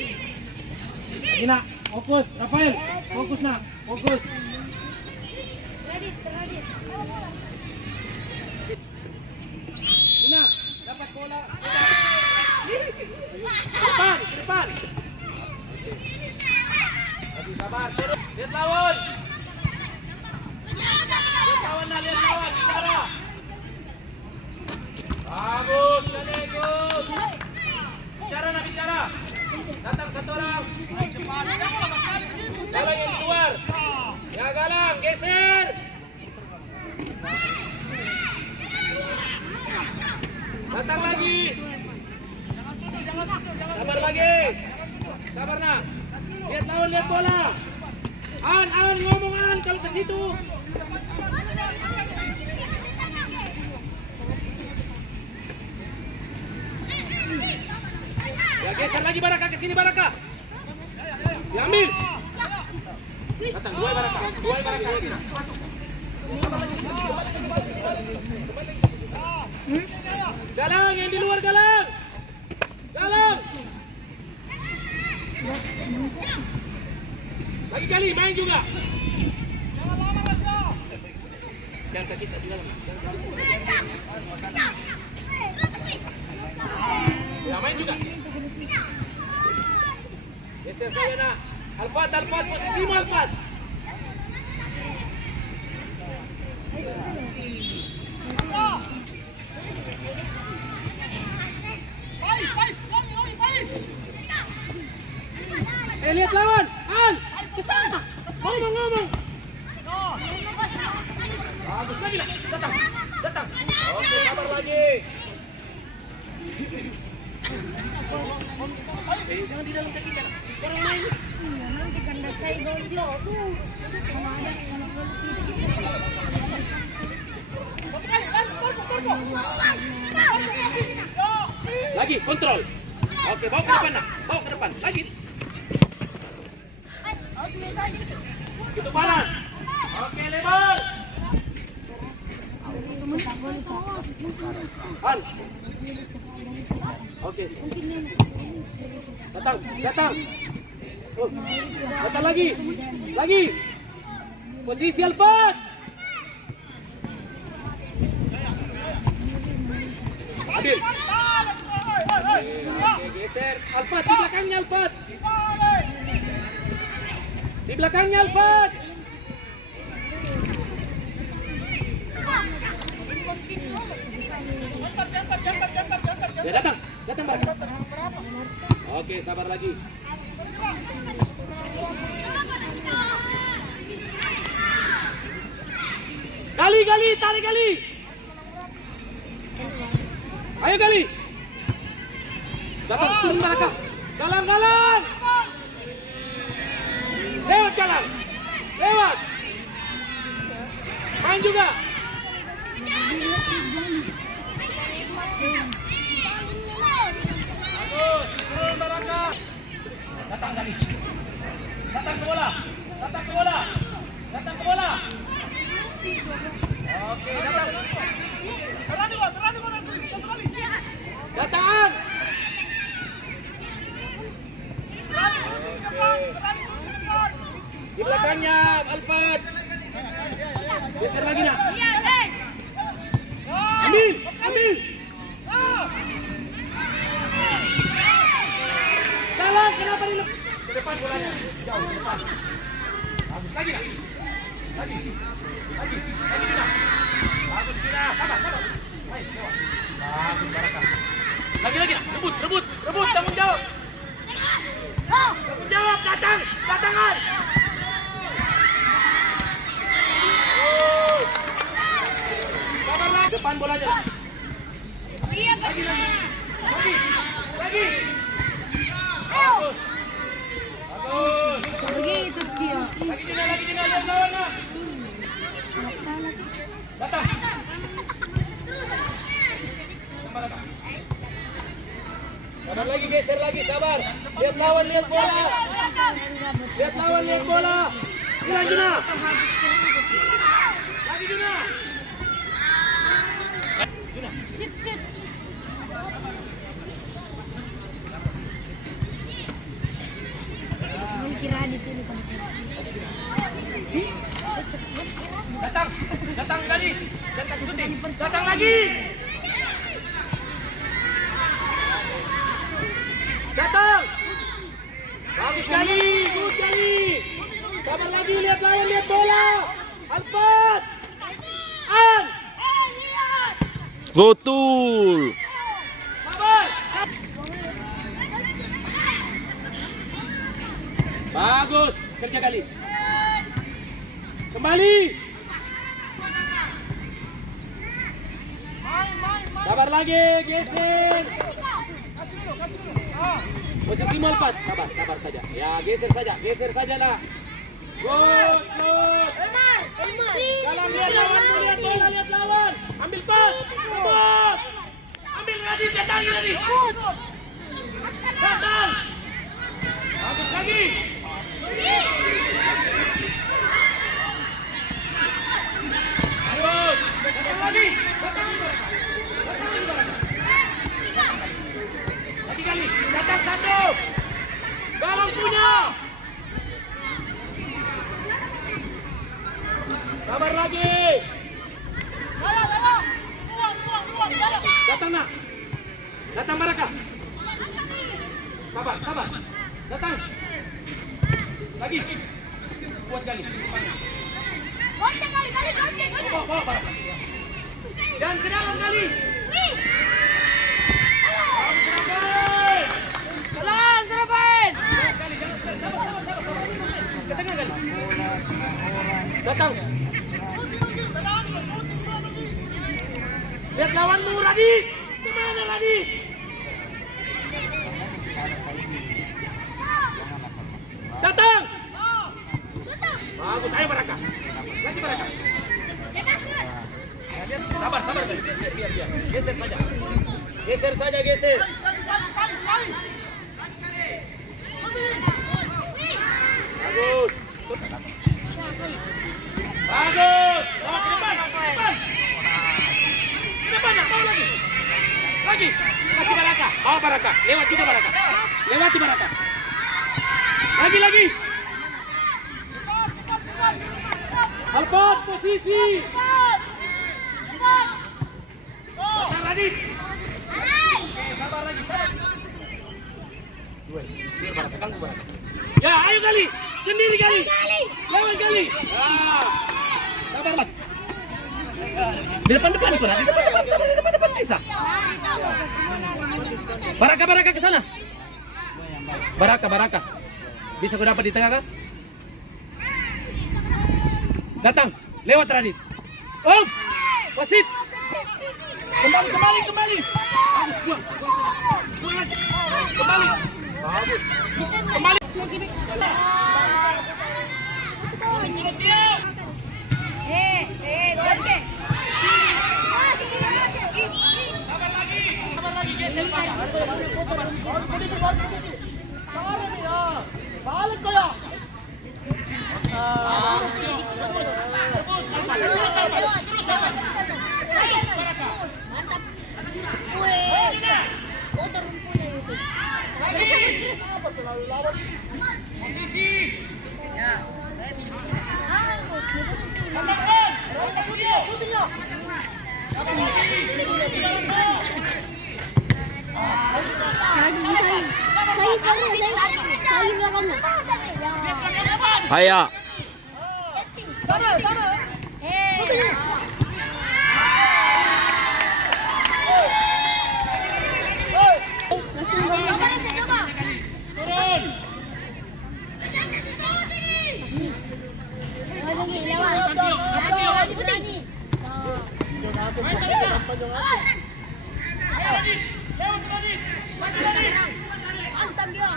Lagi nak, fokus, Rafael. Fokus nak, fokus. Lina, dapat bola. Depan, depan. Lagi sabar, terus. Lihat lawan. Lihat lawan nak, lihat lawan. Bicara. Bagus, Ganegus. Bicara nak, bicara. Datang satu orang. Galang yang keluar. Ya Galang, geser. Datang lagi. Sabar lagi. Sabar nak. Lihat lawan, lihat bola. An, ngomong An kalau ke situ. Ya geser lagi Baraka ke sini Baraka. Diambil. Datang dua Baraka. Dua Baraka lagi. Galang yang di luar Galang. Galang. Lagi kali main juga. Jangan ke kita di dalam. Ya main juga. Geser saya nak. Alfat, posisimu Alfat. Lihat lawan, An, ke sana. Ngomong. Bagus lagi lah, datang. Oke, sabar lagi. Jangan di dalam kaki kita. Orang main. Iya, nanti kanda saya gol tuh. Kalau ada lagi kontrol. Oke, bawa ke depan nak. Bawa ke depan. Lagi. Itu panas. Oke, lebar. An. Oke. Datang. Oh, datang lagi. Posisi Alfat. Adil. Oke, geser. Alfat di belakangnya Alfat. Di belakangnya Alfat. Ya datang Baraka. Oke, sabar lagi. Gali, tarik Gali. Ayo Gali. Datang turun Baraka. Galang. Lewat Galang. Lewat. Main juga. Bagus, turun Baraka. Datang Gali. Datang ke bola. Oke, datang. Datang. Di belakangnya Alfat. Geser lagi nak. Ambil. Salah, kenapa di ke depan bolanya? Jauh ke depan. Bagus lagi nak. Lagi Dina. Bagus Dina. Sabar. Baik, lewat. Bagus Baraka. Lagi nak. Rebut. Tanggung jawab. Datangan. Sabar lagi. Depan bolanya. Iya, Lagi. Bagus. begitu dia. Lagi Dina, lihat lawan lah. Datang. Sabar lagi, geser lagi, sabar. Lihat lawan, lihat bola. Hilang Dina. Lagi Dina. Sit. kira dipilih kan. Datang, datang kali. Datang syuting. Datang lagi. Datang. Bagus kali, good kali. Sabar lagi, lihat lawan, lihat bola. Alfat. An. Gotul. Sabar. Bagus, kerja kali. Kembali. Sabar lagi, geser. Posisi Malfat, sabar, sabar saja. Ya, geser saja lah. Good, good. Jalan, lihat lawan, lihat bola, lihat lawan. Ambil pas, kebut. Ambil Radit, datang Radit. Datang. Bagus lagi. Bagus. Datang lagi. Datang lagi kali. Datang satu. Galong punya. Sabar lagi. Datang nak. Datang Baraka. Sabar, sabar. Datang. Lagi. Kuat kali. Bawa Baraka. Dan ke dalam kali. Serapan. Ke tengah kali. Datang. Lihat lawanmu, Radit. Kemana Radit? Datang. Bagus, ayo Baraka. Lagi Baraka. Sabar, sabar. Biar. Geser saja. Geser saja, geser. Bagus. Bagus. Bawa ke depan. Ke depan, nak. Bawa lagi. Lagi. Masih Baraka. Bawa Baraka. Lewat juga Baraka. Lewati Baraka. Lagi. Alfat, posisi. Datang Radit. Oke, sabar lagi. Biar Baraka, ganggu Baraka. Ya, ayo kali. Sendiri kali. Lewat kali. Sabar lagi. Di depan itu Radit. Depan. Sabar di depan bisa. Baraka ke sana. Baraka. Bisa kau dapat di tengah kan? Datang, lewat Radit. Om, wasit. Kembali. Bagus, buang. Kembali. Bagus. Kembali. Turun dia. Sabar lagi, geser saja. Balik kaya. Mantap. Kotor rumputnya itu. Apa selalu lawan? Posisi. Syutingnya. Saya belakangnya. Haya. Sana. Syuting. Coba. Turun. Lewat. Lewat Radit. Mantap dia.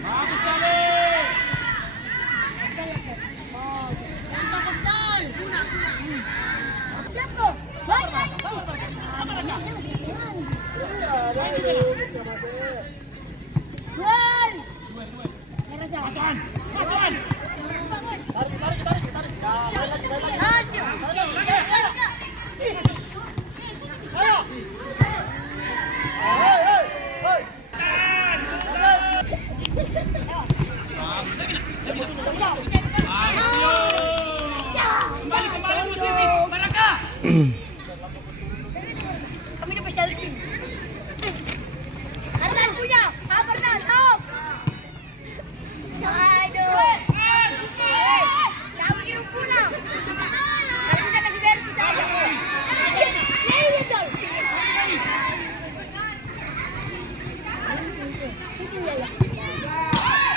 Bagus kali. Siap kok. Pasan. Ayo. special team. Arnan punya. Arnan, stop. Aduh. Kamu kira punya. Kalau bisa kasih beres saja. Ini betul. Shooting ya.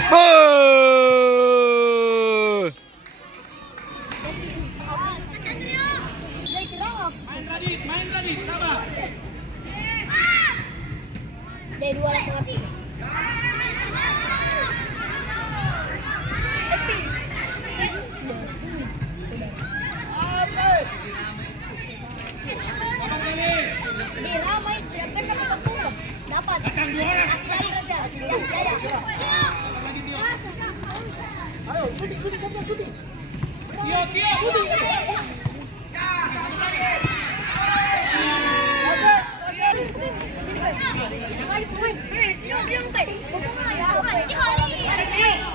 Gol! Main Radit, sabar. Dari dua langsung api. Di ramai tidak pernah kita dapat. Datang 2 orang. Kasih lagi saja. Ya. Ayo, shooting, shooting. Tio.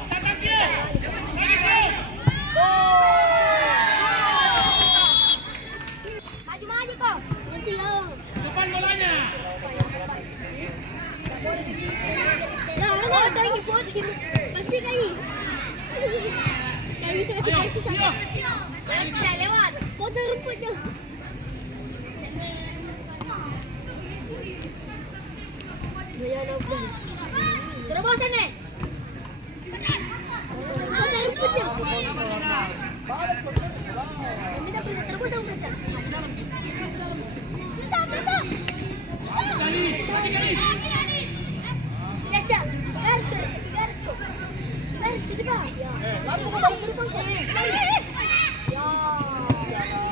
Datang Tio. Lagi Tio. Maju kok. Nanti yang. Depan bolanya. Nah, saya ingin buat gitu. Pasti kayak. Kayak bisa kasih sama. Saya lewat. Foto rumputnya. Terobosan nih. Foto rumputnya. Minta bisa terobosan bisa. Bisa. Lagi. Siap. Garis ke depan. Ya. Lalu ke balik ke depan. Ya.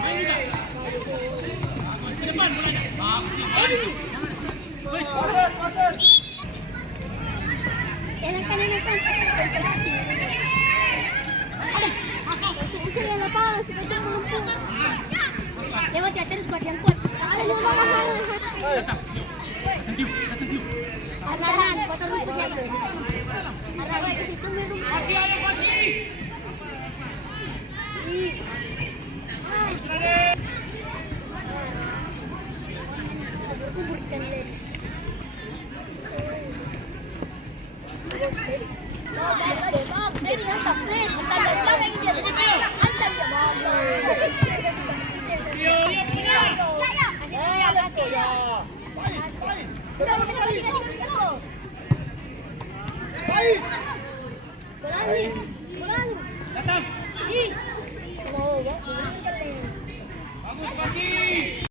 Main juga. Bagus ke depan bolanya. Bagus Tio. Ini. Pasir. Enakan. Usir yang lepas supaya dia mampu. Lewat ya terus buat yang kuat. Datang Tio. Arnan, foto rumputnya. Arnan, ke situ minum. Pagi ayo pagi. Tio punya. Pais. Berani.